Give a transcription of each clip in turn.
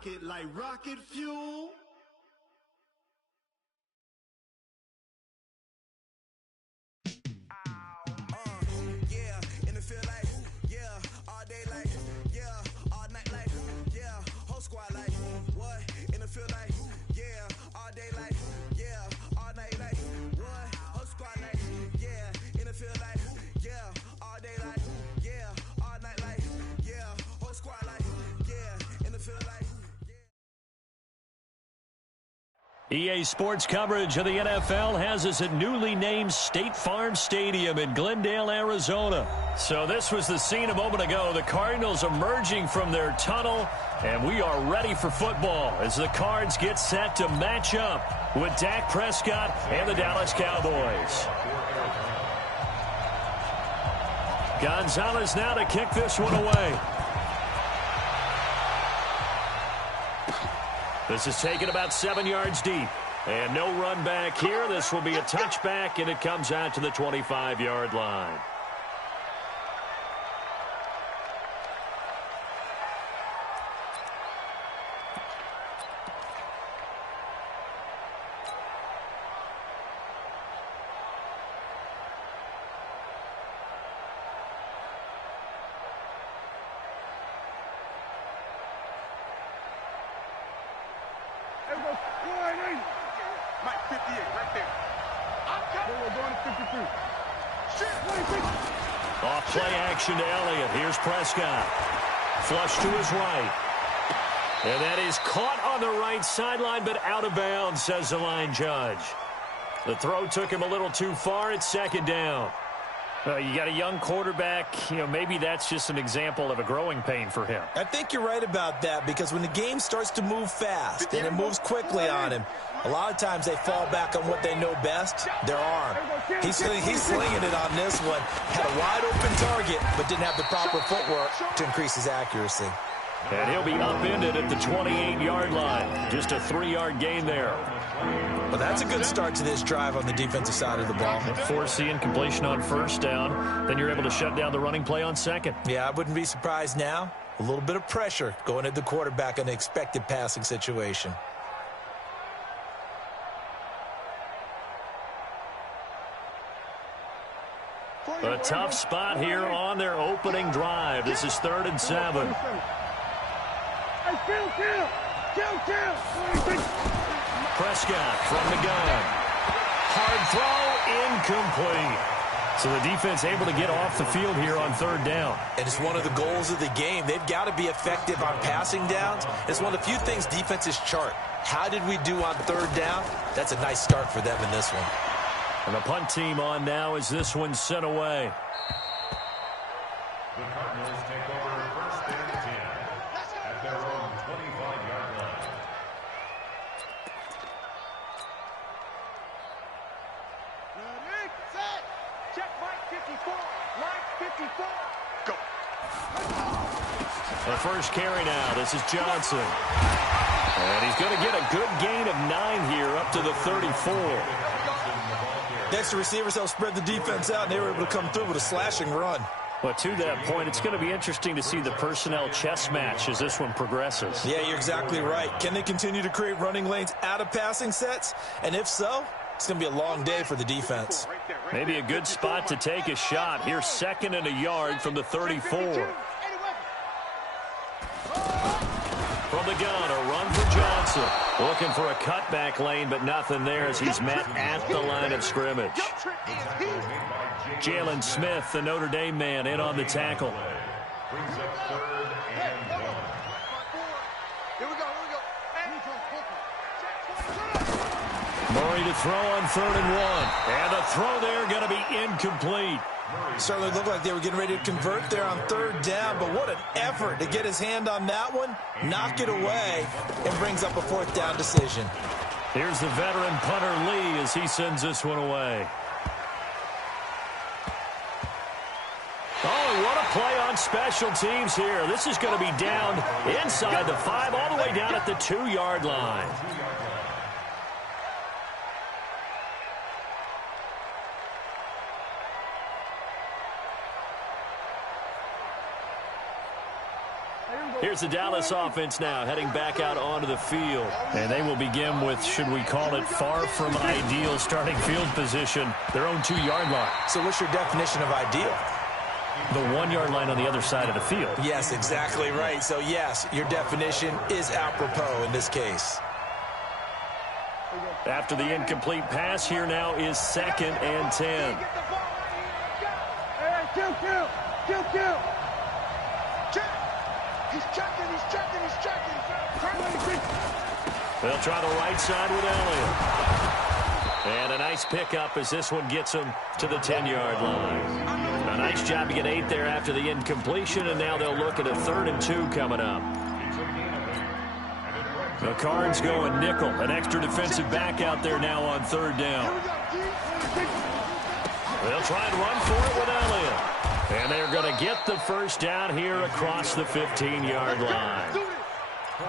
pocket like rocket fuel. Yeah, in the field like, yeah, all day like, yeah, all night like, yeah, whole squad like, what? In the field like, yeah, all day like, yeah, all night like, what? Whole squad like, yeah, in the field like, yeah, all day like, yeah, all night like, yeah, whole squad like, yeah, in the field like. EA Sports coverage of the NFL has us at newly named State Farm Stadium in Glendale, Arizona. So this was the scene a moment ago. The Cardinals emerging from their tunnel, and we are ready for football as the Cards get set to match up with Dak Prescott and the Dallas Cowboys. Gonzalez now to kick this one away. This is taken about 7 yards deep. And no run back here. This will be a touchback, and it comes out to the 25-yard line. Off play action to Elliott. Here's Prescott. Flush to his right. And that is caught on the right sideline, but out of bounds, says the line judge. The throw took him a little too far. It's second down. You got a young quarterback. Maybe that's just an example of a growing pain for him. I think you're right about that, because when the game starts to move fast and it moves quickly on him, a lot of times they fall back on what they know best, their arm. He's slinging it on this one. Had a wide open target, but didn't have the proper footwork to increase his accuracy. And he'll be upended at the 28-yard line. Just a 3-yard gain there. Well, that's a good start to this drive on the defensive side of the ball. Forcing completion on first down. Then you're able to shut down the running play on second. Yeah, I wouldn't be surprised now. A little bit of pressure going at the quarterback in an expected passing situation. A tough spot here on their opening drive. This is 3rd and 7. Prescott from the gun. Hard throw, incomplete. So the defense able to get off the field here on 3rd down. And it's one of the goals of the game. They've got to be effective on passing downs. It's one of the few things defenses chart. How did we do on 3rd down? That's a nice start for them in this one. And the punt team on now as this one's sent away. The Cardinals take over 1st and 10 at their own 25-yard line. Ready, set, check Mike 54, Mike 54, go. The first carry now. This is Johnson. And he's going to get a good gain of 9 here up to the 34. Next, the receivers help spread the defense out, and they were able to come through with a slashing run. But to that point, it's going to be interesting to see the personnel chess match as this one progresses. Yeah, you're exactly right. Can they continue to create running lanes out of passing sets? And if so, it's going to be a long day for the defense. Maybe a good spot to take a shot. Here's 2nd and a yard from the 34. From the gun, a run for Johnson. Looking for a cutback lane, but nothing there as he's met at the line of scrimmage. Jalen Smith, the Notre Dame man, in on the tackle. Brings up 3rd and 1. Here we go. Murray to throw on 3rd and 1. And the throw there going to be incomplete. Certainly looked like they were getting ready to convert there on 3rd down, but what an effort to get his hand on that one, knock it away, and brings up a 4th down decision. Here's the veteran punter Lee as he sends this one away. Oh, what a play on special teams here. This is going to be down inside the 5, all the way down at the 2-yard line. Here's the Dallas offense now heading back out onto the field. And they will begin with, should we call it, far from ideal starting field position, their own 2-yard line. So what's your definition of ideal? The 1-yard line on the other side of the field. Yes, exactly right. So, yes, your definition is apropos in this case. After the incomplete pass, here now is 2nd and 10. He's checking. They'll try the right side with Elliott. And a nice pickup as this one gets him to the 10-yard line. A nice job to get 8 there after the incompletion, and now they'll look at a 3rd and 2 coming up. The Cards going nickel. An extra defensive back out there now on 3rd down. They'll try and run for it with Elliott. And they're going to get the first down here across the 15-yard line.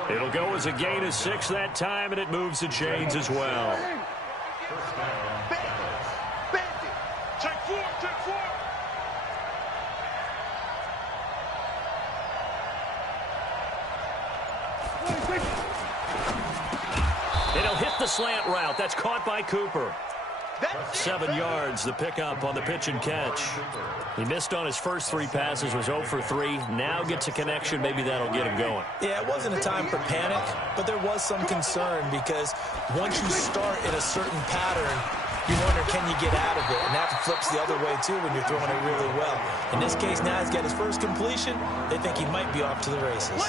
It'll go as a gain of 6 that time, and it moves the chains as well. Check 4. It'll hit the slant route. That's caught by Cooper. 7 yards, the pickup on the pitch and catch. He missed on his first 3 passes, was 0 for 3. Now gets a connection. Maybe that'll get him going. Yeah, it wasn't a time for panic, but there was some concern because once you start in a certain pattern, you wonder, can you get out of it? And that flips the other way, too, when you're throwing it really well. In this case, now he's got his first completion. They think he might be off to the races.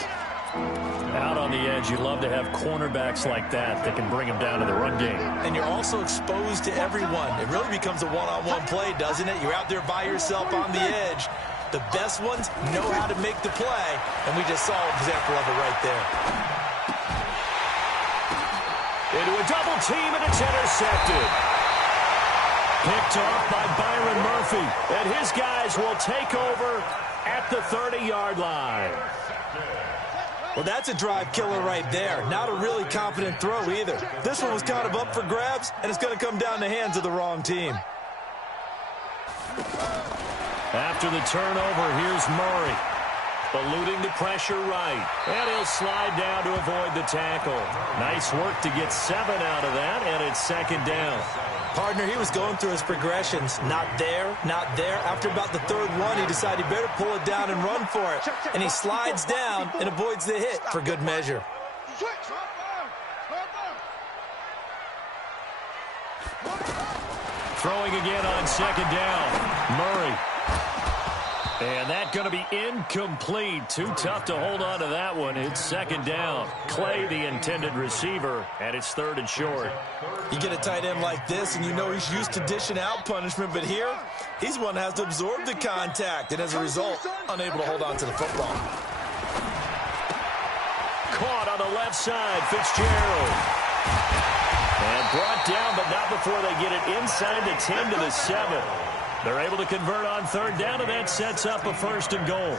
Out on the edge, you love to have cornerbacks like that can bring him down to the run game. And you're also exposed to everyone. It really becomes a one-on-one play, doesn't it? You're out there by yourself on the edge. The best ones know how to make the play, and we just saw an example of it right there. Into a double team, and it's intercepted. Picked off by Byron Murphy, and his guys will take over at the 30-yard line. Well, that's a drive killer right there. Not a really confident throw either. This one was kind of up for grabs, and it's going to come down the hands of the wrong team. After the turnover, here's Murray. Eluding the pressure right. And he'll slide down to avoid the tackle. Nice work to get 7 out of that, and it's 2nd down. Partner, he was going through his progressions. Not there, not there. After about the 3rd one, he decided he better pull it down and run for it. And he slides down and avoids the hit for good measure. Throwing again on 2nd down. Murray. And that's going to be incomplete. Too tough to hold on to that one. It's 2nd down. Clay, the intended receiver, and it's 3rd and short. You get a tight end like this, and you know he's used to dishing out punishment, but here, he's one that has to absorb the contact, and as a result, unable to hold on to the football. Caught on the left side, Fitzgerald. And brought down, but not before they get it inside the 10 to the 7. They're able to convert on 3rd down, and that sets up a 1st and goal.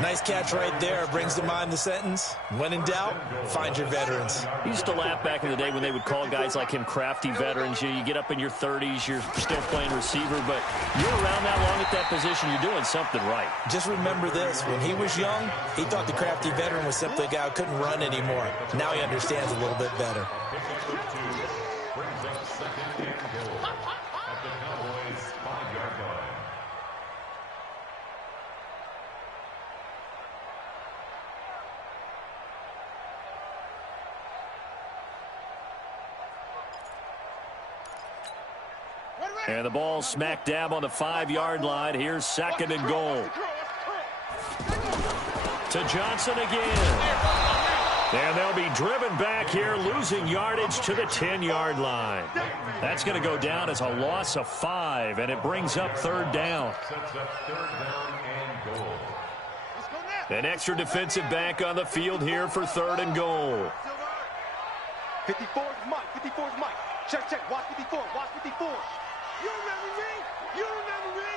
Nice catch right there. Brings to mind the sentence, when in doubt, find your veterans. He used to laugh back in the day when they would call guys like him crafty veterans. You get up in your 30s, you're still playing receiver, but you're around that long at that position, you're doing something right. Just remember this. When he was young, he thought the crafty veteran was simply a guy who couldn't run anymore. Now he understands a little bit better. And the ball smack dab on the 5-yard line. Here's 2nd and goal. To Johnson again. And they'll be driven back here, losing yardage to the 10-yard line. That's going to go down as a loss of 5, and it brings up 3rd down. An extra defensive back on the field here for 3rd and goal. 54 is Mike. 54 is Mike. Check, check. Watch 54. Watch 54. You remember me? You remember me?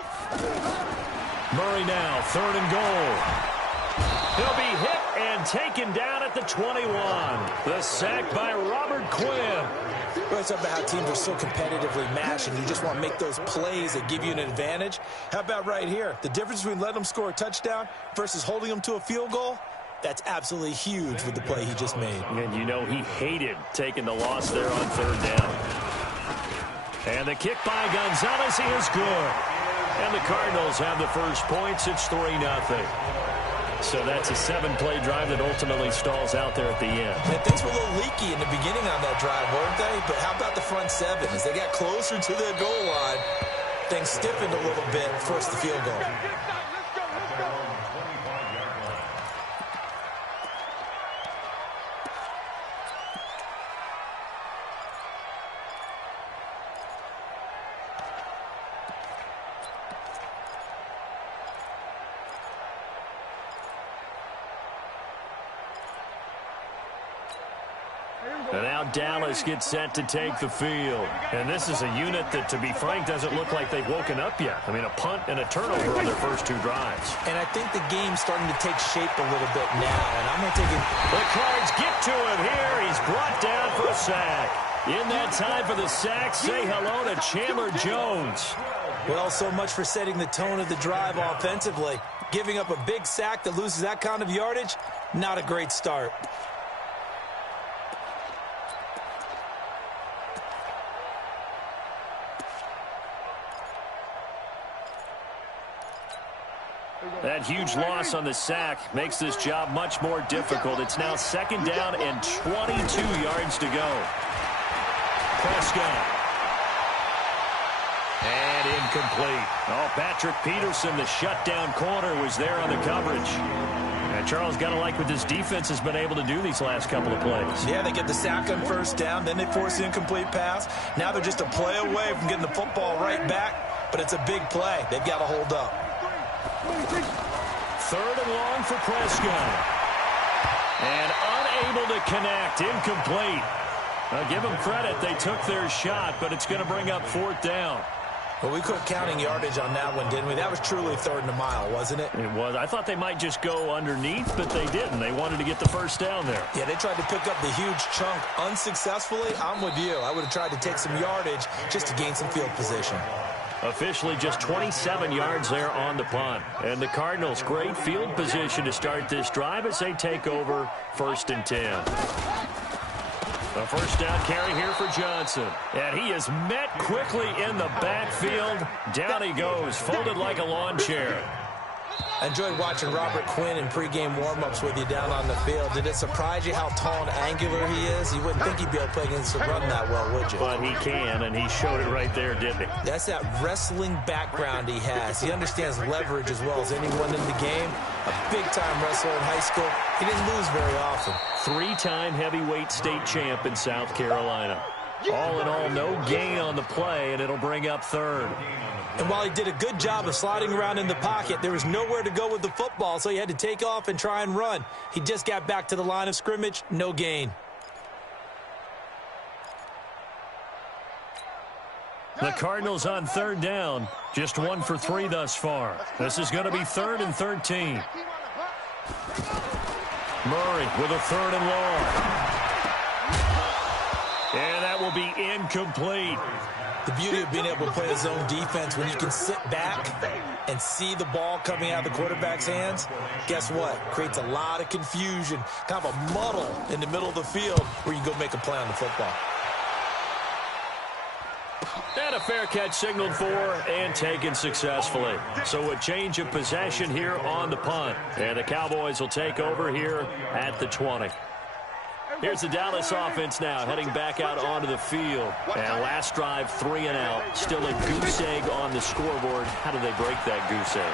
Murray now, 3rd and goal. He'll be hit and and taken down at the 21. The sack by Robert Quinn. Well, it's about how teams are so competitively matched, and you just want to make those plays that give you an advantage. How about right here? The difference between letting them score a touchdown versus holding them to a field goal? That's absolutely huge with the play he just made. And you know he hated taking the loss there on third down. And the kick by Gonzalez is good. And the Cardinals have the first points. It's 3-0. So that's a 7-play drive that ultimately stalls out there at the end. And things were a little leaky in the beginning on that drive, weren't they? But how about the front seven? As they got closer to their goal line, things stiffened a little bit, forced the field goal. And now Dallas gets set to take the field. And this is a unit that, to be frank, doesn't look like they've woken up yet. I mean, a punt and a turnover on their first two drives. And I think the game's starting to take shape a little bit now. And I'm going to take it. The Cards get to him here. He's brought down for a sack. In that time for the sack, say hello to Chandler Jones. Well, so much for setting the tone of the drive offensively. Giving up a big sack that loses that kind of yardage, not a great start. That huge loss on the sack makes this job much more difficult. It's now 2nd down and 22 yards to go. Prescott. And incomplete. Oh, Patrick Peterson, the shutdown corner, was there on the coverage. And Charles, got to like what this defense has been able to do these last couple of plays. Yeah, they get the sack on first down, then they force the incomplete pass. Now they're just a play away from getting the football right back, but it's a big play. They've got to hold up. 3rd and long for Prescott. And unable to connect. Incomplete. Now, give them credit. They took their shot, but it's going to bring up 4th down. Well, we quit counting yardage on that one, didn't we? That was truly 3rd and a mile, wasn't it? It was. I thought they might just go underneath, but they didn't. They wanted to get the first down there. Yeah, they tried to pick up the huge chunk unsuccessfully. I'm with you. I would have tried to take some yardage just to gain some field position. Officially just 27 yards there on the punt. And the Cardinals, great field position to start this drive as they take over 1st and 10. A first down carry here for Johnson. And he is met quickly in the backfield. Down he goes, folded like a lawn chair. I enjoyed watching Robert Quinn in pregame warm-ups with you down on the field. Did it surprise you how tall and angular he is? You wouldn't think he'd be able to play against the run that well, would you? But he can, and he showed it right there, didn't he? That's that wrestling background he has. He understands leverage as well as anyone in the game. A big-time wrestler in high school. He didn't lose very often. 3-time heavyweight state champ in South Carolina. All in all, no gain on the play, and it'll bring up 3rd. And while he did a good job of sliding around in the pocket, there was nowhere to go with the football, so he had to take off and try and run. He just got back to the line of scrimmage, no gain. The Cardinals on 3rd down, just 1 for 3 thus far. This is going to be 3rd and 13. Murray with a 3rd and long. And that will be incomplete. The beauty of being able to play a zone defense when you can sit back and see the ball coming out of the quarterback's hands, guess what? Creates a lot of confusion, kind of a muddle in the middle of the field where you can go make a play on the football. And a fair catch signaled for and taken successfully. So a change of possession here on the punt. And the Cowboys will take over here at the 20. Here's the Dallas offense now, heading back out onto the field. And last drive, 3 and out. Still a goose egg on the scoreboard. How do they break that goose egg?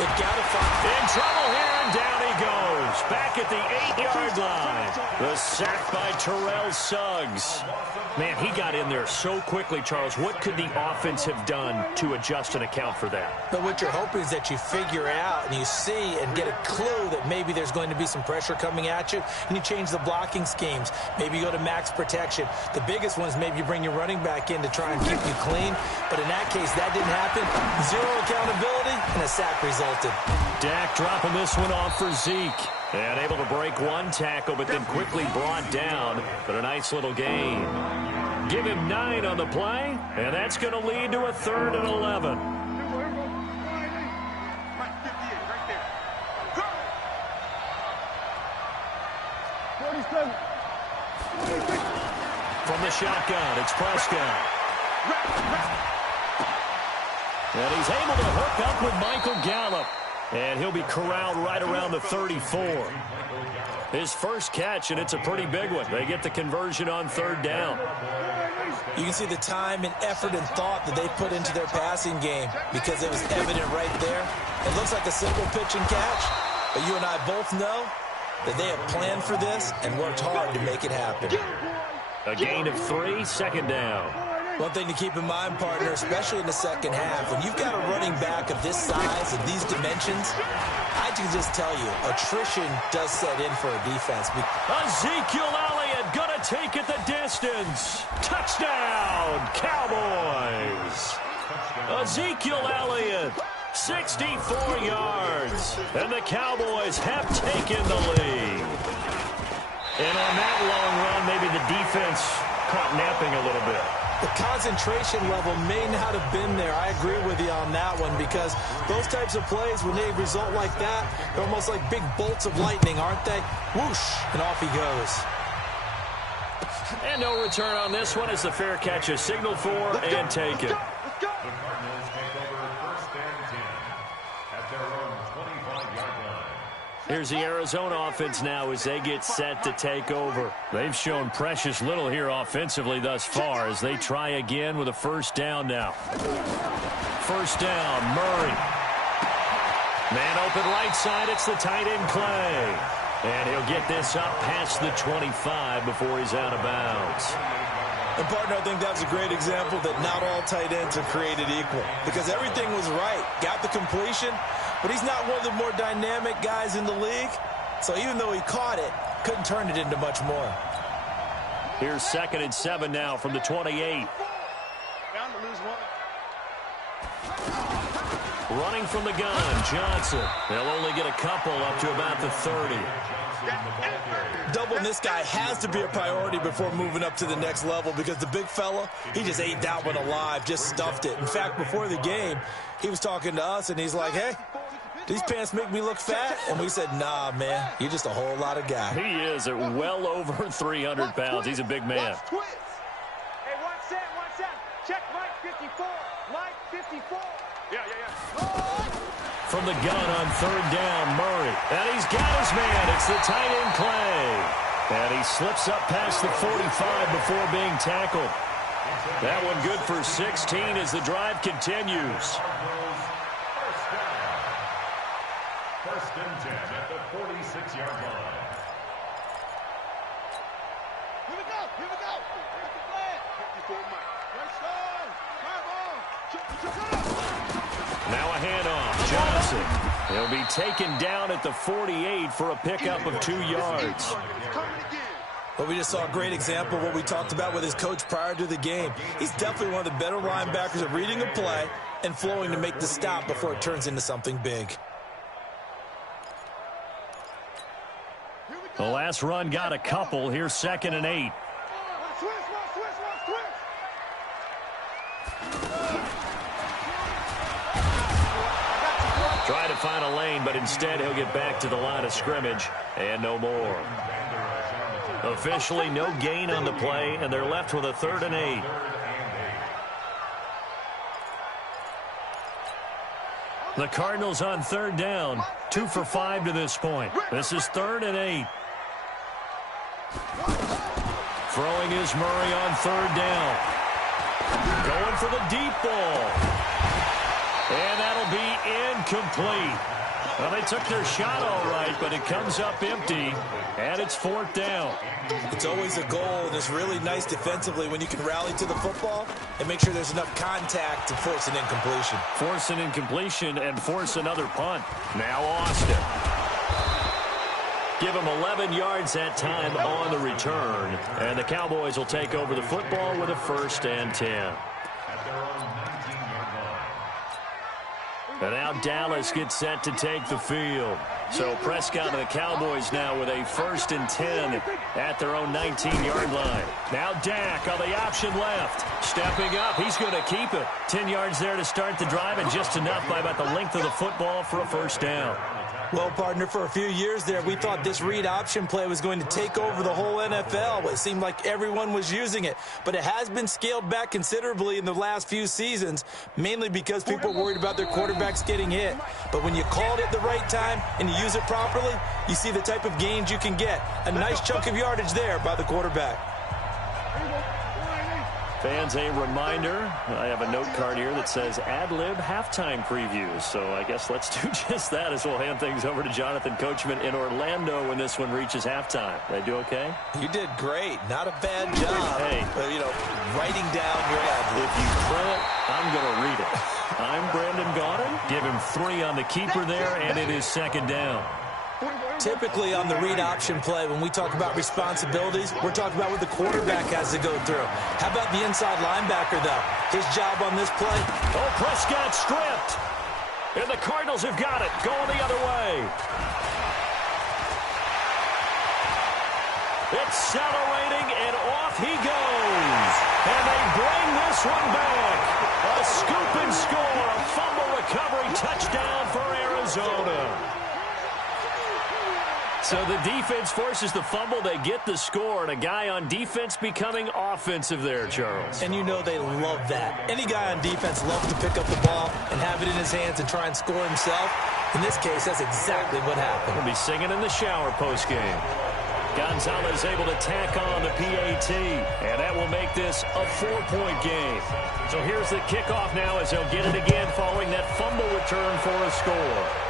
They've got to find... In trouble here, and down he goes. Back at the 8-yard line. The sack by Terrell Suggs. Man, he got in there so quickly, Charles. What could the offense have done to adjust and account for that? But what you're hoping is that you figure out and you see and get a clue that maybe there's going to be some pressure coming at you, and you change the blocking schemes. Maybe you go to max protection. The biggest one is maybe you bring your running back in to try and keep you clean. But in that case, that didn't happen. Zero accountability. and a sack resulted. Dak dropping this one off for Zeke. And able to break one tackle, but then quickly brought down. But a nice little gain. Give him 9 on the play, and that's going to lead to a 3rd and 11. From the shotgun, it's Prescott. And he's able to hook up with Michael Gallup. And he'll be corralled right around the 34. His first catch, and it's a pretty big one. They get the conversion on 3rd down. You can see the time and effort and thought that they put into their passing game because it was evident right there. It looks like a simple pitch and catch, but you and I both know that they have planned for this and worked hard to make it happen. A gain of 3, 2nd down. One thing to keep in mind, partner, especially in the second half, when you've got a running back of this size and these dimensions, I can just tell you, attrition does set in for a defense. Ezekiel Elliott gonna take it the distance. Touchdown, Cowboys. Ezekiel Elliott, 64 yards. And the Cowboys have taken the lead. And on that long run, maybe the defense caught napping a little bit. The concentration level may not have been there. I agree with you on that one because those types of plays, when they result like that, they're almost like big bolts of lightning, aren't they? Whoosh, and off he goes. And no return on this one as the fair catch is signaled for and taken. The Cardinals take over 1st and 10 at their own 25-yard line. Here's the Arizona offense now as they get set to take over. They've shown precious little here offensively thus far as they try again with a 1st down now. 1st down, Murray. Man open right side, it's the tight end Clay. And he'll get this up past the 25 before he's out of bounds. And, partner, I think that was a great example that not all tight ends are created equal because everything was right. Got the completion, but he's not one of the more dynamic guys in the league. So even though he caught it, couldn't turn it into much more. Here's 2nd and 7 now from the 28. Running from the gun, Johnson. They'll only get a couple up to about the 30. Doubling this guy has to be a priority before moving up to the next level because the big fella, he just ate that one alive, just stuffed it. In fact, before the game, he was talking to us, and he's like, hey, these pants make me look fat? And we said, nah, man, you're just a whole lot of guy. He is at well over 300 pounds. He's a big man. Hey, one set. Check Mike 54. Mike 54. Yeah. From the gun on 3rd down, Murray. And he's got his man. It's the tight end Clay. And he slips up past the 45 before being tackled. That one good for 16 as the drive continues. 1st and 10 at the 46-yard line. Here we go. What's the plan? 54 Mike. Now a handoff. Johnson. He'll be taken down at the 48 for a pickup of 2 yards. But we just saw a great example of what we talked about with his coach prior to the game. He's definitely one of the better linebackers at reading a play and flowing to make the stop before it turns into something big. The last run got a couple. Here's 2nd and 8. Try to find a lane, but instead he'll get back to the line of scrimmage and no more. Officially no gain on the play, and they're left with a 3rd and 8. The Cardinals on 3rd down, 2 for 5 to this point. This is 3rd and 8. Throwing is Murray on 3rd down. Going for the deep ball. And that'll be incomplete. Well, they took their shot all right, but it comes up empty, and it's 4th down. It's always a goal, and it's really nice defensively when you can rally to the football and make sure there's enough contact to force an incompletion. Force an incompletion and force another punt. Now Austin. Give him 11 yards that time on the return, and the Cowboys will take over the football with a 1st and 10. At their own 19-yard line. And now Dallas gets set to take the field. So Prescott and the Cowboys now with a 1st and 10 at their own 19-yard line. Now Dak on the option left. Stepping up, he's going to keep it. 10 yards there to start the drive, and just enough by about the length of the football for a 1st down. Well, partner, for a few years there, we thought this read option play was going to take over the whole NFL. It seemed like everyone was using it, but it has been scaled back considerably in the last few seasons, mainly because people are worried about their quarterbacks getting hit. But when you call it at the right time and you use it properly, you see the type of gains you can get. A nice chunk of yardage there by the quarterback. Fans, a reminder, I have a note card here that says ad-lib halftime previews. So I guess let's do just that as we'll hand things over to Jonathan Coachman in Orlando when this one reaches halftime. Did I do okay? You did great. Not a bad job. Hey. Writing down your ad-lib. If you print it, I'm going to read it. I'm Brandon Gaudin. Give him 3 on the keeper there, and it is 2nd down. Typically on the read option play, when we talk about responsibilities, we're talking about what the quarterback has to go through. How about the inside linebacker, though? His job on this play? Oh, Prescott stripped. And the Cardinals have got it. Going the other way. Accelerating, and off he goes. And they bring this one back. A scoop and score. A fumble recovery touchdown for Arizona. So the defense forces the fumble. They get the score, and a guy on defense becoming offensive there, Charles. And you know they love that. Any guy on defense loves to pick up the ball and have it in his hands and try and score himself. In this case, that's exactly what happened. We'll be singing in the shower postgame. Gonzalez able to tack on the PAT, and that will make this a 4-point game. So here's the kickoff now as they'll get it again following that fumble return for a score.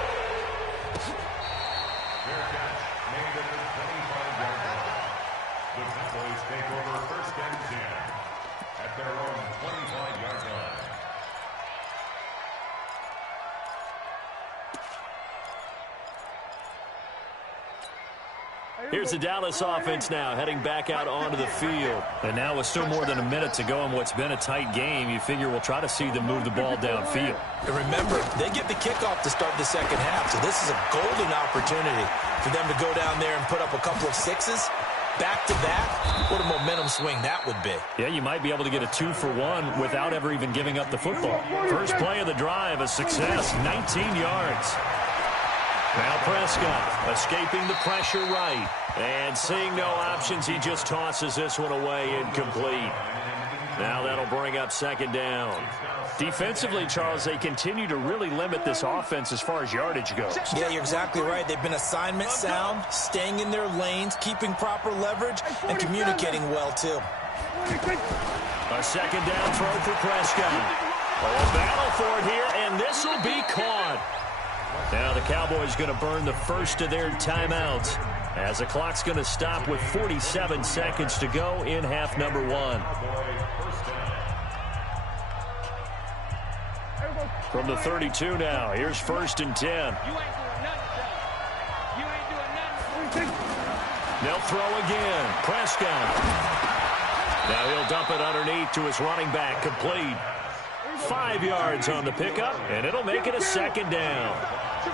Here's the Dallas offense now heading back out onto the field. And now with still more than a minute to go in what's been a tight game, you figure we'll try to see them move the ball downfield. And remember, they get the kickoff to start the second half, so this is a golden opportunity for them to go down there and put up a couple of 6s. Back-to-back, what a momentum swing that would be. Yeah, you might be able to get a 2-for-1 without ever even giving up the football. First play of the drive, a success, 19 yards. Now Prescott escaping the pressure right. And seeing no options, he just tosses this one away incomplete. Now that'll bring up 2nd down. Defensively, Charles, they continue to really limit this offense as far as yardage goes. Yeah, you're exactly right. They've been assignment sound, staying in their lanes, keeping proper leverage, and communicating well, too. A 2nd down throw for Prescott. Oh, battle for it here, and this will be caught. Now the Cowboys going to burn the first of their timeouts as the clock's going to stop with 47 seconds to go in half number 1. From the 32 now, here's 1st and 10. They'll throw again. Prescott. Now he'll dump it underneath to his running back, complete. 5 yards on the pickup, and it'll make it a 2nd down.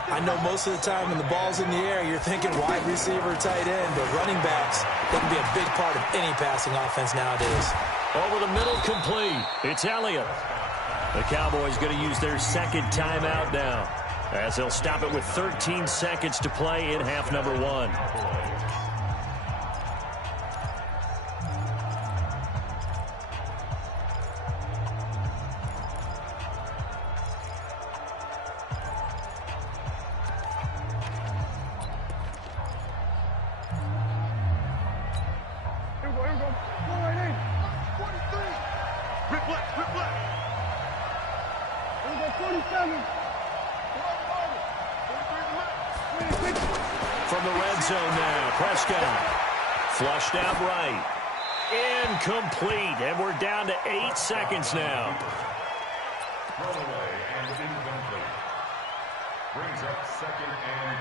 I know most of the time when the ball's in the air, you're thinking wide receiver, tight end, but running backs, they can be a big part of any passing offense nowadays. Over the middle, complete. It's Elliott. The Cowboys going to use their 2nd timeout now, as they'll stop it with 13 seconds to play in half number 1. From the red zone now, Prescott. Flushed out right. Incomplete, and we're down to 8 seconds now. Throwaway and incomplete. Brings up 2nd and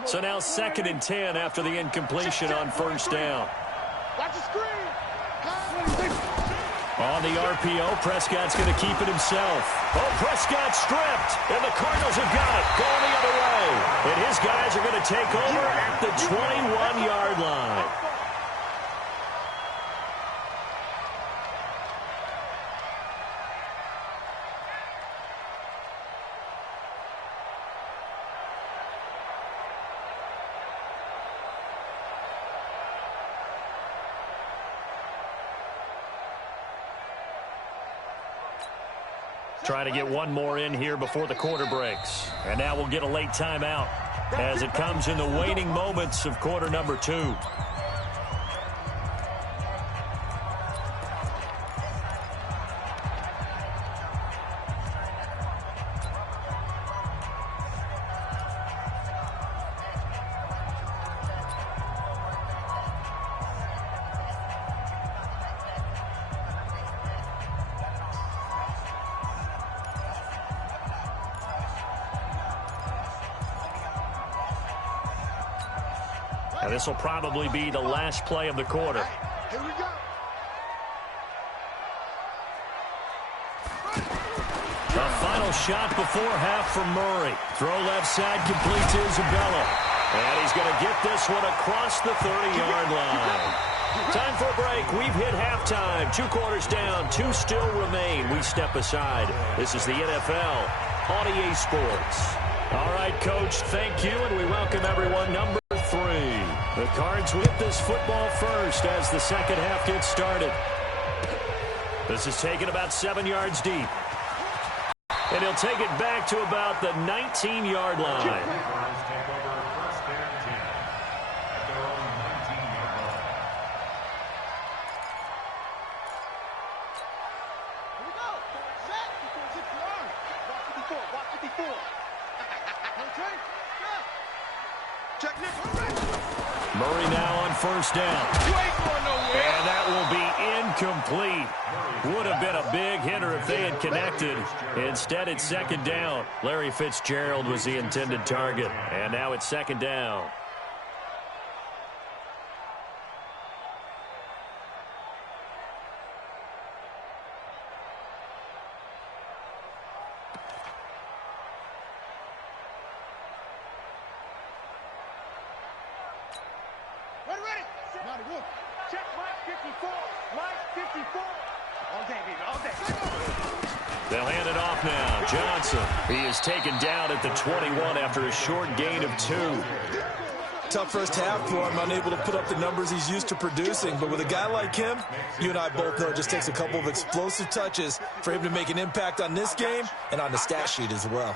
10. So now 2nd and 10 after the incompletion on 1st down. Watch the screen. On the RPO, Prescott's going to keep it himself. Oh, Prescott stripped, and the Cardinals have got it, going the other way. And his guys are going to take over at the 21-yard line. Trying to get one more in here before the quarter breaks. And now we'll get a late timeout as it comes in the waning moments of quarter number 2. Now this will probably be the last play of the quarter. Here we go. A final shot before half from Murray. Throw left side, complete to Isabella. And he's going to get this one across the 30-yard line. Time for a break. We've hit halftime. 2 quarters down. 2 still remain. We step aside. This is the NFL on EA Sports. All right, Coach, thank you, and we welcome everyone. Number 3. The Cards with this football first as the second half gets started. This is taken about 7 yards deep. And he'll take it back to about the 19-yard line. Murray now on first down. And that will be incomplete. Would have been a big hitter if they had connected. Instead, it's second down. Larry Fitzgerald was the intended target. And now it's second down. Check Mike 54. Mike 54. All day, baby, all day. They'll hand it off now. Johnson. He is taken down at the 21 after a short gain of 2. Tough first half for him, unable to put up the numbers he's used to producing. But with a guy like him, you and I both know it just takes a couple of explosive touches for him to make an impact on this game and on the stat sheet as well.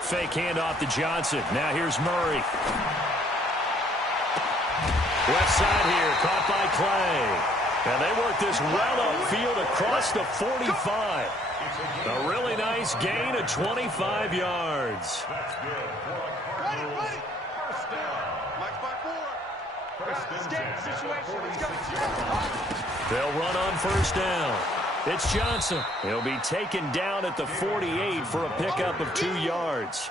Fake handoff to Johnson. Now here's Murray. Left side here, caught by Clay. And they work this well upfield across the 45. A really nice gain of 25 yards. They'll run on first down. It's Johnson. He'll be taken down at the 48 for a pickup of 2 yards.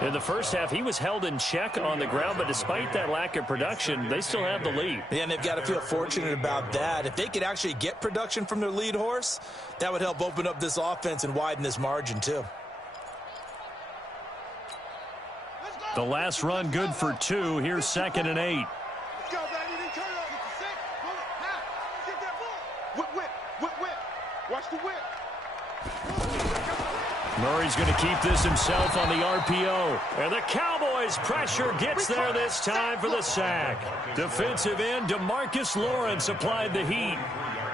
In the first half, he was held in check on the ground, but despite that lack of production, they still have the lead. Yeah, and they've got to feel fortunate about that. If they could actually get production from their lead horse, that would help open up this offense and widen this margin too. The last run good for 2. Here's 2nd and 8. Let's go, baby. Turn up. Get the 6. Pull it. Now. Get that ball. Whip, whip. Whip, whip. Watch the whip. Murray's going to keep this himself on the RPO. And the Cowboys' pressure gets there this time for the sack. Defensive end DeMarcus Lawrence applied the heat.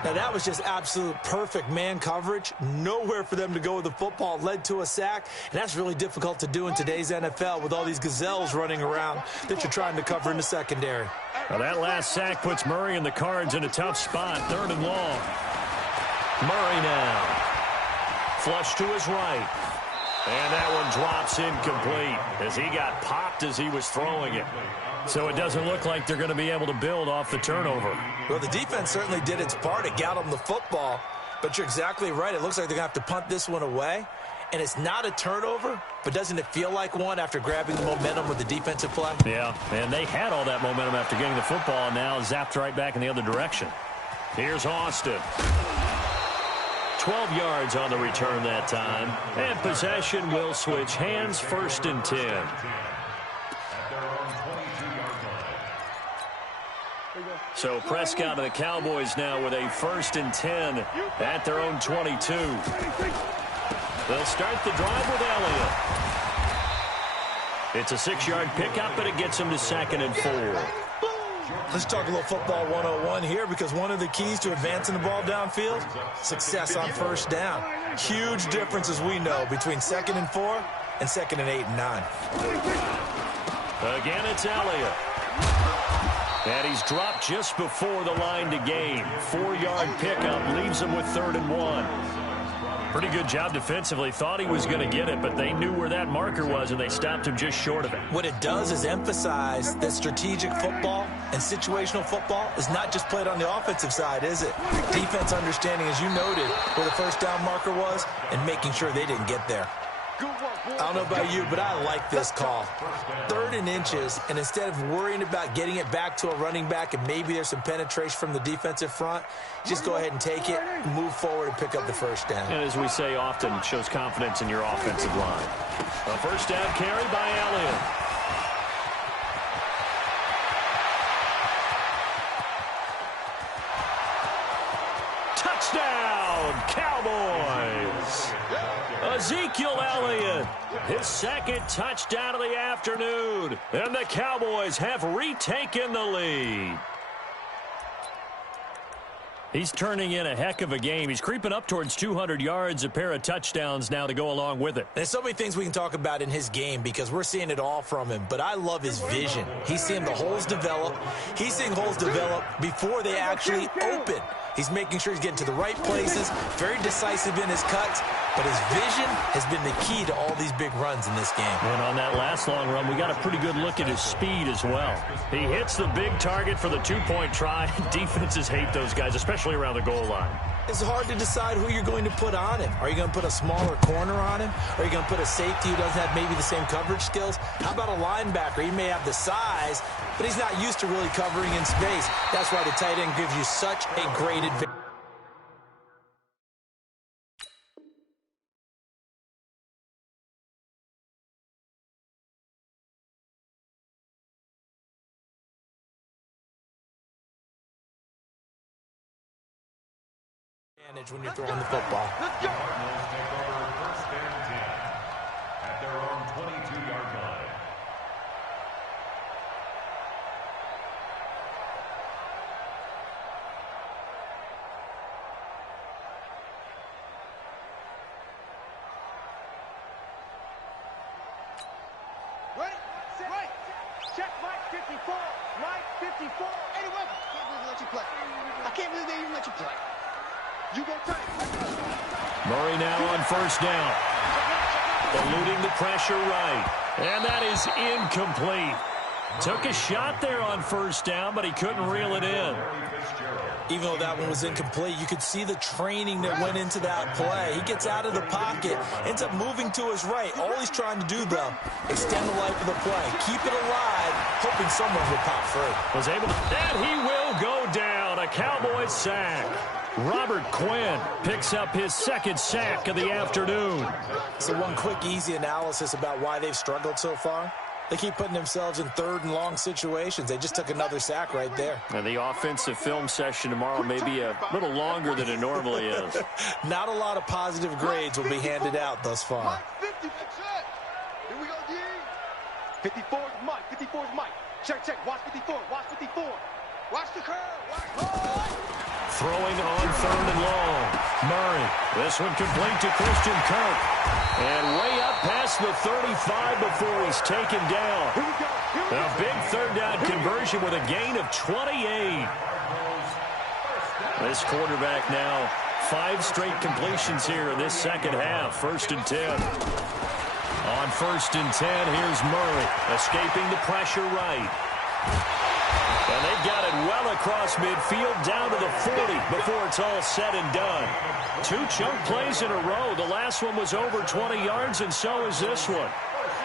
Now, that was just absolute perfect man coverage. Nowhere for them to go with the football. Led to a sack, and that's really difficult to do in today's NFL with all these gazelles running around that you're trying to cover in the secondary. Well, that last sack puts Murray and the Cards in a tough spot. 3rd and long. Murray now. Flush to his right. And that one drops incomplete as he got popped as he was throwing it. So it doesn't look like they're going to be able to build off the turnover. Well, the defense certainly did its part. It got them the football. But you're exactly right. It looks like they're going to have to punt this one away. and it's not a turnover, but doesn't it feel like one after grabbing the momentum with the defensive play? Yeah, and they had all that momentum after getting the football, and now zapped right back in the other direction. Here's Austin. 12 yards on the return that time. And possession will switch hands, 1st and 10. So Prescott and the Cowboys now with a 1st and 10 at their own 22. They'll start the drive with Elliott. It's a 6-yard pickup, but it gets them to 2nd and 4. Let's talk a little football 101 here, because one of the keys to advancing the ball downfield, success on 1st down. Huge difference, as we know, between 2nd and 4 and 2nd and 8 and 9. Again, it's Elliott. And he's dropped just before the line to gain. 4-yard pickup leaves him with 3rd and 1. Pretty good job defensively. Thought he was going to get it, but they knew where that marker was, and they stopped him just short of it. What it does is emphasize that strategic football and situational football is not just played on the offensive side, is it? Defense understanding, as you noted, where the 1st down marker was and making sure they didn't get there. I don't know about you, but I like this call. 3rd and inches, and instead of worrying about getting it back to a running back and maybe there's some penetration from the defensive front, just go ahead and take it, move forward, and pick up the 1st down. And as we say often, shows confidence in your offensive line. A 1st down carry by Elliott. Touchdown, Cowboys! Ezekiel Elliott, his 2nd touchdown of the afternoon, and the Cowboys have retaken the lead. He's turning in a heck of a game. He's creeping up towards 200 yards, a pair of touchdowns now to go along with it. There's so many things we can talk about in his game because we're seeing it all from him, but I love his vision. He's seeing the holes develop. He's seeing holes develop before they actually open. He's making sure he's getting to the right places, very decisive in his cuts, but his vision has been the key to all these big runs in this game. And on that last long run, we got a pretty good look at his speed as well. He hits the big target for the 2-point try. Defenses hate those guys, especially around the goal line. It's hard to decide who you're going to put on him. Are you going to put a smaller corner on him? Are you going to put a safety who doesn't have maybe the same coverage skills? How about a linebacker? He may have the size, but he's not used to really covering in space. That's why the tight end gives you such a great advantage. When you're throwing the football. Cardinals take over 1st and 10 at their own 22-yard line. Ready? Set. Right. Check Mike 54. Mike 54. Anyway, I can't believe they let you play. I can't believe they even let you play. You go take. Murray now on 1st down. Eluding the pressure right. And that is incomplete. Took a shot there on 1st down, but he couldn't reel it in. Even though that one was incomplete, you could see the training that went into that play. He gets out of the pocket, ends up moving to his right. All he's trying to do, though, extend the life of the play. Keep it alive, hoping someone would pop free. Was able to, and he will go down. A Cowboys sack. Robert Quinn picks up his 2nd sack of the afternoon. So one quick, easy analysis about why they've struggled so far. They keep putting themselves in 3rd and long situations. They just took another sack right there. And the offensive film session tomorrow may be a little longer than it normally is. Not a lot of positive grades will be handed out thus far. 50. Here we go, D. 54 is Mike. 54 is Mike. Check. Watch 54. Watch 54. Watch the curve. Watch. Throwing on 3rd and long. Murray. This one complete to Christian Kirk. And way up past the 35 before he's taken down. A big 3rd down conversion with a gain of 28. This quarterback now 5 straight completions here in this 2nd half. 1st and 10. On 1st and 10, here's Murray escaping the pressure right. And they've got it well across midfield down to the 40 before it's all said and done. 2 chunk plays in a row. The last one was over 20 yards, and so is this one.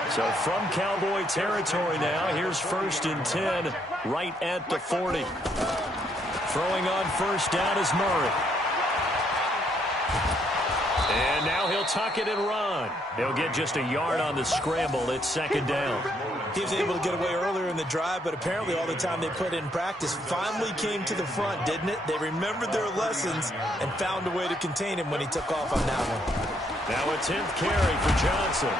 So from Cowboy territory now, here's 1st and 10 right at the 40. Throwing on first down is Murray. And now he'll tuck it and run. He'll get just a yard on the scramble. It's 2nd down. He was able to get away earlier in the drive, but apparently all the time they put in practice finally came to the front, didn't it? They remembered their lessons and found a way to contain him when he took off on that one. Now a 10th carry for Johnson.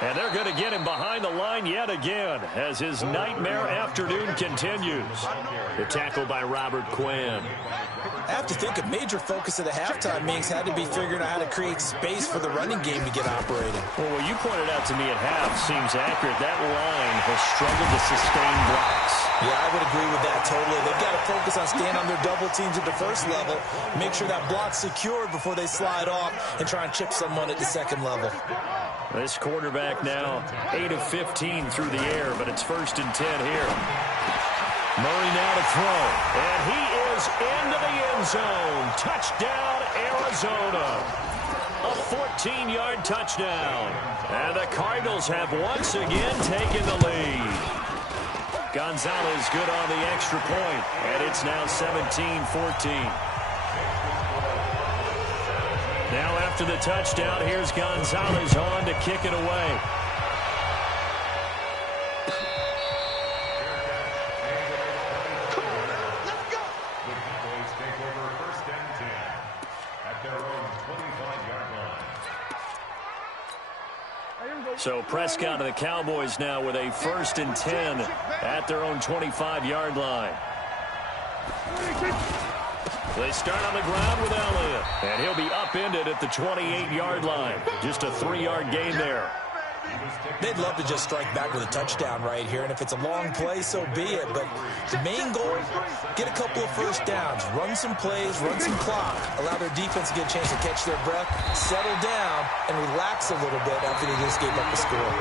And they're going to get him behind the line yet again as his nightmare afternoon continues. The tackle by Robert Quinn. I have to think a major focus of the halftime meetings had to be figuring out how to create space for the running game to get operating. Well, what you pointed out to me at half seems accurate. That line has struggled to sustain blocks. Yeah, I would agree with that totally. They've got to focus on staying on their double teams at the first level, make sure that block's secured before they slide off and try and chip someone at the second level. This quarterback now 8 of 15 through the air, but it's 1st and 10 here. Murray now to throw, and he is into the end zone. Touchdown, Arizona. A 14-yard touchdown. And the Cardinals have once again taken the lead. Gonzalez good on the extra point, and it's now 17-14. Now after the touchdown, here's Gonzalez on to kick it away. So Prescott and the Cowboys now with a 1st and 10 at their own 25-yard line. They start on the ground with Elliott, and he'll be upended at the 28-yard line. Just a 3-yard gain there. They'd love to just strike back with a touchdown right here, and if it's a long play, so be it. But the main goal, get a couple of first downs, run some plays, run some clock, allow their defense to get a chance to catch their breath, settle down, and relax a little bit after they just gave up a score.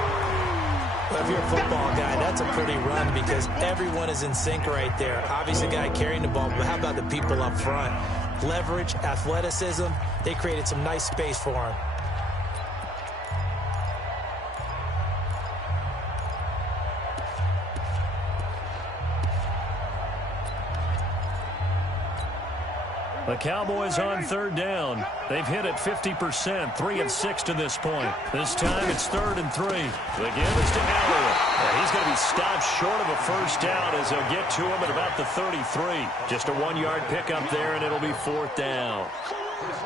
Well, if you're a football guy, that's a pretty run because everyone is in sync right there. Obviously, the guy carrying the ball, but how about the people up front? Leverage, athleticism, they created some nice space for him. The Cowboys on 3rd down. They've hit it 50%, 3 of 6 to this point. This time it's 3rd and 3. The give is to Elliott. He's going to be stopped short of a first down as they'll get to him at about the 33. Just a 1-yard pickup there, and it'll be 4th down.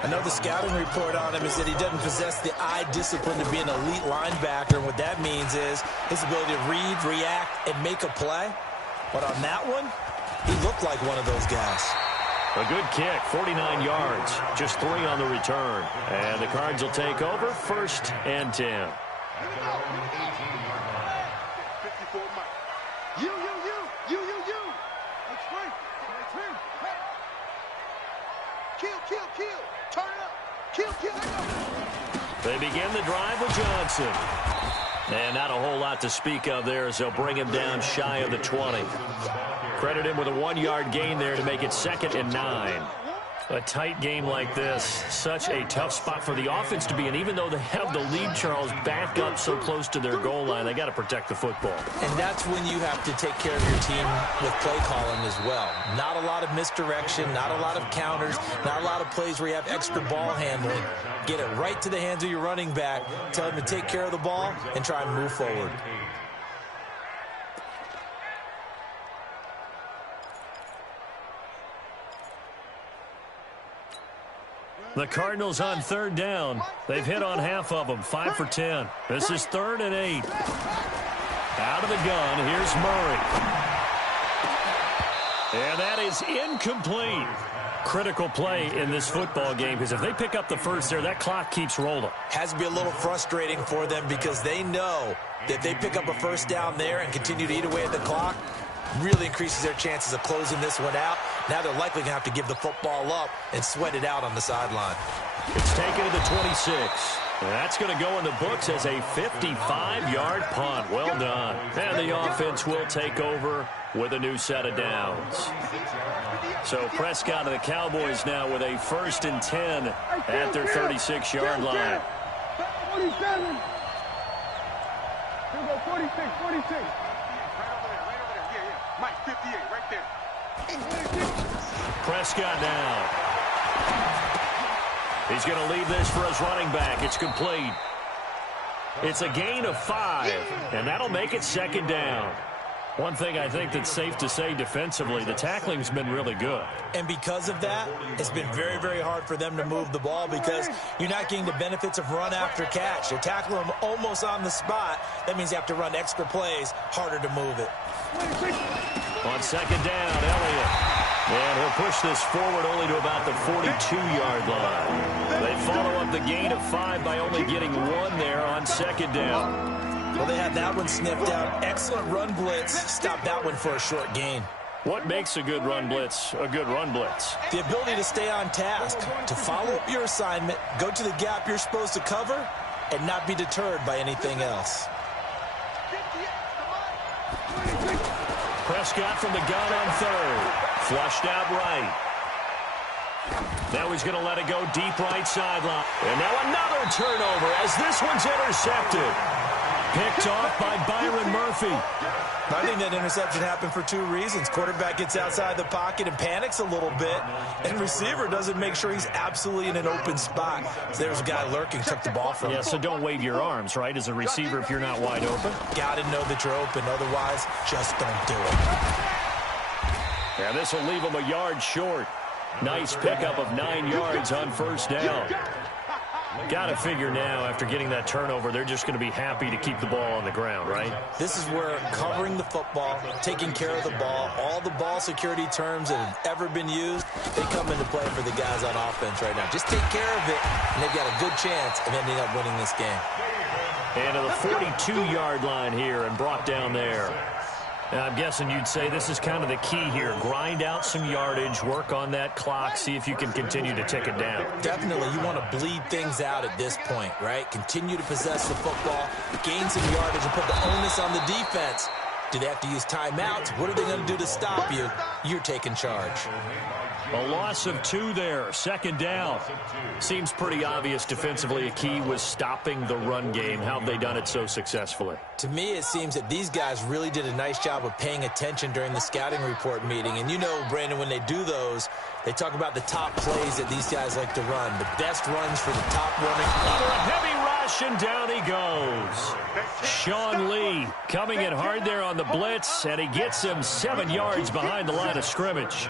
Another scouting report on him is that he doesn't possess the eye discipline to be an elite linebacker, and what that means is his ability to read, react, and make a play. But on that one, he looked like one of those guys. A good kick, 49 yards, just 3 on the return. And the Cards will take over, 1st and 10. They begin the drive with Johnson. And not a whole lot to speak of there as they'll bring him down shy of the 20. Credit him with a 1-yard gain there to make it 2nd and 9. A tight game like this, such a tough spot for the offense to be in. Even though they have the lead, Charles, back up so close to their goal line, they got to protect the football. And that's when you have to take care of your team with play calling as well. Not a lot of misdirection, not a lot of counters, not a lot of plays where you have extra ball handling. Get it right to the hands of your running back, tell him to take care of the ball, and try and move forward. The Cardinals on 3rd down. They've hit on half of them, 5 for 10. This is 3rd and 8. Out of the gun, here's Murray. And that is incomplete. Critical play in this football game because if they pick up the first there, that clock keeps rolling. Has to be a little frustrating for them because they know that if they pick up a first down there and continue to eat away at the clock, really increases their chances of closing this one out. Now they're likely going to have to give the football up and sweat it out on the sideline. It's taken to the 26. That's going to go in the books as a 55-yard punt. Well done. And the offense will take over with a new set of downs. So Prescott and the Cowboys now with a 1st and 10 at their 36-yard line. 47. Here we go, 46, 46. Right over there. Yeah. Mike, 58, right there. Prescott now. He's going to leave this for his running back. It's complete. It's a gain of 5, and that'll make it 2nd down. One thing I think that's safe to say defensively, the tackling's been really good. And because of that, it's been very, very hard for them to move the ball because you're not getting the benefits of run after catch. They're tackling them almost on the spot. That means you have to run extra plays, harder to move it. On 2nd down, Elliott. And he'll push this forward only to about the 42-yard line. They follow up the gain of 5 by only getting 1 there on 2nd down. Well, they had that one sniffed out. Excellent run blitz. Stop that one for a short gain. What makes a good run blitz a good run blitz? The ability to stay on task, to follow up your assignment, go to the gap you're supposed to cover, and not be deterred by anything else. Prescott from the gun on 3rd. Flushed out right. Now he's going to let it go deep right sideline. And now another turnover as this one's intercepted. Picked off by Byron Murphy. I think that interception happened for 2 reasons. Quarterback gets outside the pocket and panics a little bit, and receiver doesn't make sure he's absolutely in an open spot. So there's a guy lurking, took the ball from him. Yeah, so don't wave your arms, right, as a receiver if you're not wide open. Got to know that you're open. Otherwise, just don't do it. Yeah, this will leave him a yard short. Nice pickup of 9 yards on 1st down. Got to figure now, after getting that turnover, they're just going to be happy to keep the ball on the ground, right? This is where covering the football, taking care of the ball, all the ball security terms that have ever been used, they come into play for the guys on offense right now. Just take care of it, and they've got a good chance of ending up winning this game. And to the 42-yard line here and brought down there. Now, I'm guessing you'd say this is kind of the key here. Grind out some yardage, work on that clock, see if you can continue to tick it down. Definitely. You want to bleed things out at this point, right? Continue to possess the football, gain some yardage, and put the onus on the defense. Do they have to use timeouts? What are they going to do to stop you? You're taking charge. A loss of 2 there, 2nd down. Seems pretty obvious defensively a key was stopping the run game. How have they done it so successfully? To me, it seems that these guys really did a nice job of paying attention during the scouting report meeting. And you know, Brandon, when they do those, they talk about the top plays that these guys like to run, the best runs for the top running. Under a heavy rush, and down he goes. Sean Lee coming in hard there on the blitz, and he gets him 7 yards behind the line of scrimmage.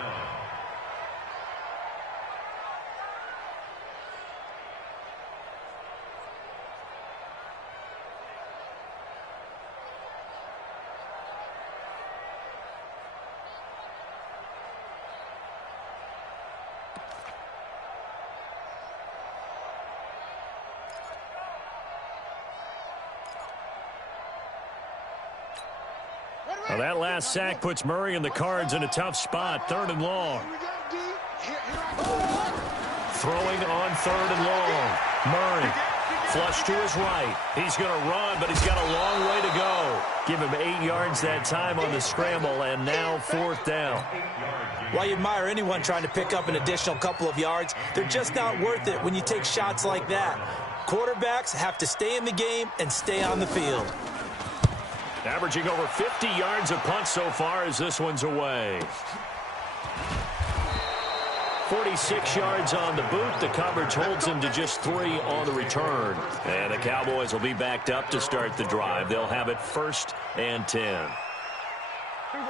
Well, that last sack puts Murray and the Cards in a tough spot. 3rd and long. Throwing on 3rd and long. Murray flush to his right. He's going to run, but he's got a long way to go. Give him 8 yards that time on the scramble, and now 4th down. While you admire anyone trying to pick up an additional couple of yards, they're just not worth it when you take shots like that. Quarterbacks have to stay in the game and stay on the field. Averaging over 50 yards a punt so far as this one's away. 46 yards on the boot. The coverage holds him to just 3 on the return. And the Cowboys will be backed up to start the drive. They'll have it 1st and 10.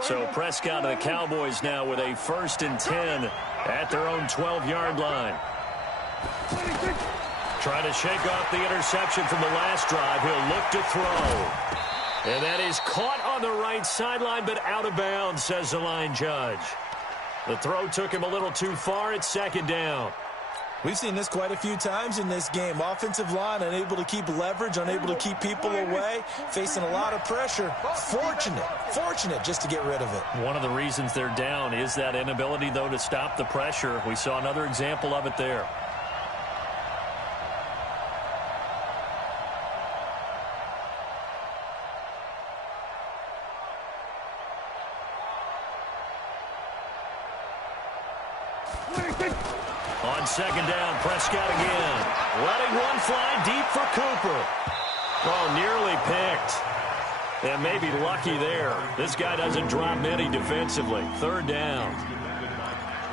So Prescott and the Cowboys now with a 1st and 10 at their own 12-yard line. Trying to shake off the interception from the last drive. He'll look to throw. And that is caught on the right sideline, but out of bounds, says the line judge. The throw took him a little too far. It's 2nd down. We've seen this quite a few times in this game. Offensive line unable to keep leverage, unable to keep people away, facing a lot of pressure. Fortunate just to get rid of it. One of the reasons they're down is that inability, though, to stop the pressure. We saw another example of it there. second down. Prescott again. Letting one fly deep for Cooper. Oh, nearly picked. And maybe lucky there. This guy doesn't drop many defensively. Third down.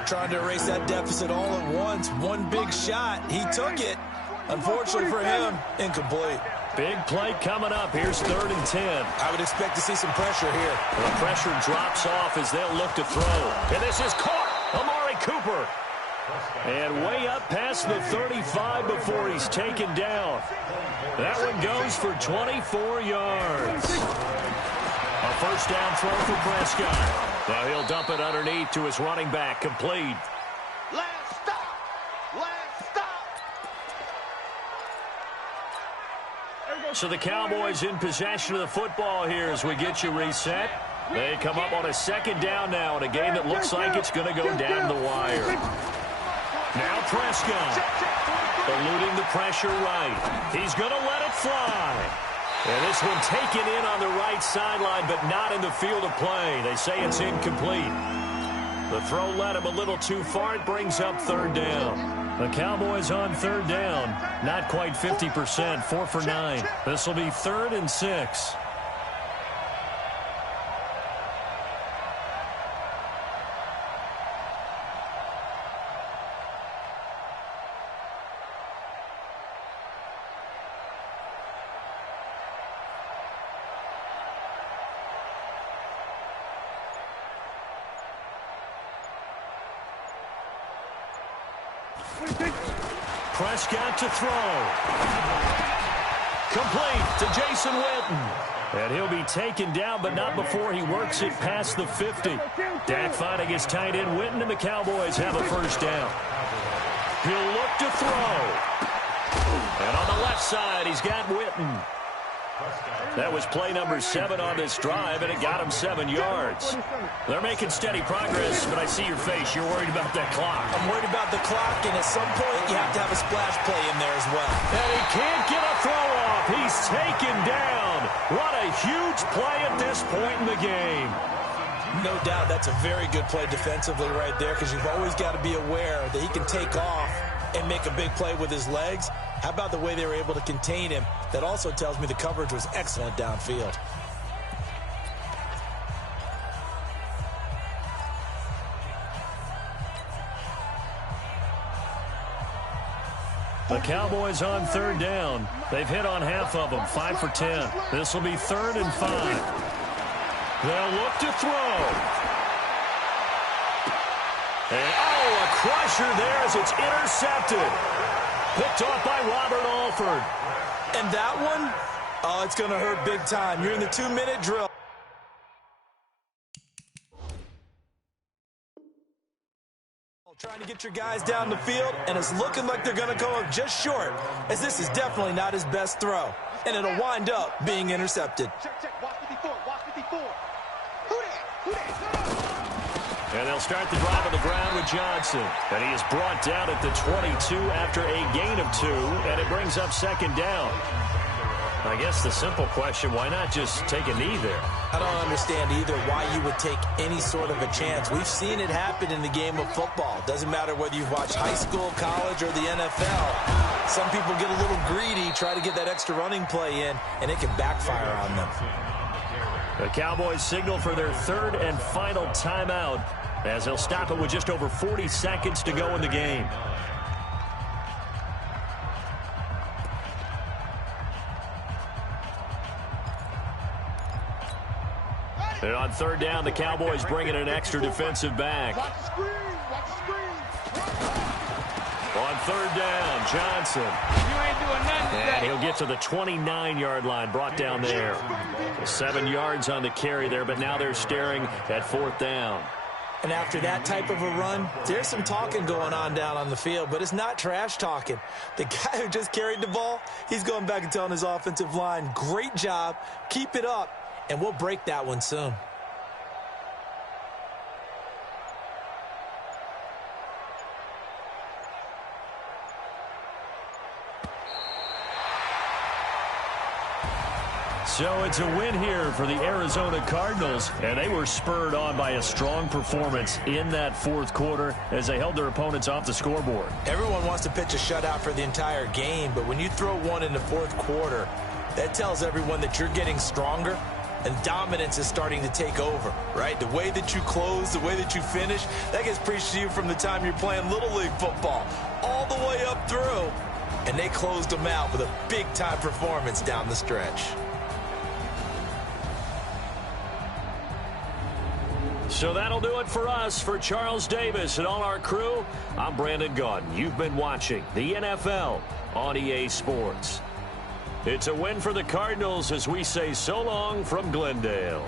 Trying to erase that deficit all at once. One big shot. He took it. Unfortunately for him, incomplete. Big play coming up. Here's 3rd and 10. I would expect to see some pressure here. The pressure drops off as they'll look to throw. And this is caught. Amari Cooper. And way up past the 35 before he's taken down. That one goes for 24 yards. A first down throw for Prescott. Now he'll dump it underneath to his running back. Complete. Last stop. Last stop. So the Cowboys in possession of the football here as we get you reset. They come up on a second down now in a game that looks like it's going to go down the wire. Now Prescott, eluding the pressure right. He's going to let it fly. And this one taken in on the right sideline, but not in the field of play. They say it's incomplete. The throw led him a little too far. It brings up 3rd down. The Cowboys on 3rd down. Not quite 50%, 4 for 9. This will be 3rd and 6. Prescott to throw. Complete to Jason Witten. And he'll be taken down, but not before he works it past the 50. Dak finding his tight end Witten, and the Cowboys have a first down. He'll look to throw. And on the left side, he's got Witten. That was play number 7 on this drive, and it got him 7 yards. They're making steady progress, but I see your face. You're worried about that clock. I'm worried about the clock, and at some point, you have to have a splash play in there as well. And he can't get a throw off. He's taken down. What a huge play at this point in the game. No doubt that's a very good play defensively right there, because you've always got to be aware that he can take off and make a big play with his legs. How about the way they were able to contain him? That also tells me the coverage was excellent downfield. The Cowboys on 3rd down. They've hit on half of them, 5 for 10. This will be 3rd and 5. They'll look to throw. And, oh, a crusher there as it's intercepted. Picked off by Robert Alford. And that one, oh, it's going to hurt big time. You're in the 2-minute drill. Trying to get your guys down the field, and it's looking like they're going to go up just short, as this is definitely not his best throw. And it'll wind up being intercepted. Check. Watch 54. Watch 54. Who that? And they'll start the drive on the ground with Johnson. And he is brought down at the 22 after a gain of 2, and it brings up 2nd down. I guess the simple question, why not just take a knee there? I don't understand either why you would take any sort of a chance. We've seen it happen in the game of football. Doesn't matter whether you've watched high school, college, or the NFL. Some people get a little greedy, try to get that extra running play in, and it can backfire on them. The Cowboys signal for their 3rd and final timeout as they'll stop it with just over 40 seconds to go in the game. And on 3rd down, the Cowboys bring in an extra defensive back. Watch the screen. Watch the screen. On 3rd down, Johnson. You ain't doing nothing And today. he'll get to the 29-yard line, brought down there. 7 yards on the carry there, but now they're staring at 4th down. And after that type of a run, there's some talking going on down on the field, but it's not trash talking. The guy who just carried the ball, he's going back and telling his offensive line, great job, keep it up, and we'll break that one soon. So it's a win here for the Arizona Cardinals, and they were spurred on by a strong performance in that fourth quarter as they held their opponents off the scoreboard. Everyone wants to pitch a shutout for the entire game, but when you throw one in the fourth quarter, that tells everyone that you're getting stronger and dominance is starting to take over, right? The way that you close, the way that you finish, that gets preached to you from the time you're playing Little League football all the way up through. And they closed them out with a big-time performance down the stretch. So that'll do it for us. For Charles Davis and all our crew, I'm Brandon Gaudin. You've been watching the NFL on EA Sports. It's a win for the Cardinals as we say so long from Glendale.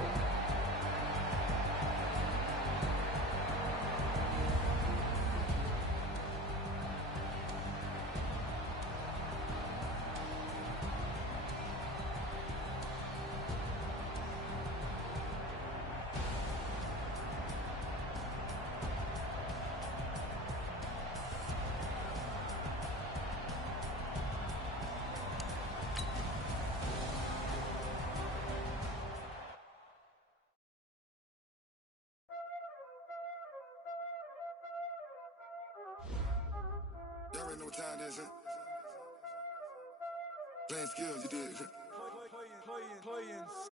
Y'all already know what time it is, huh? Playing skills, you did. Playing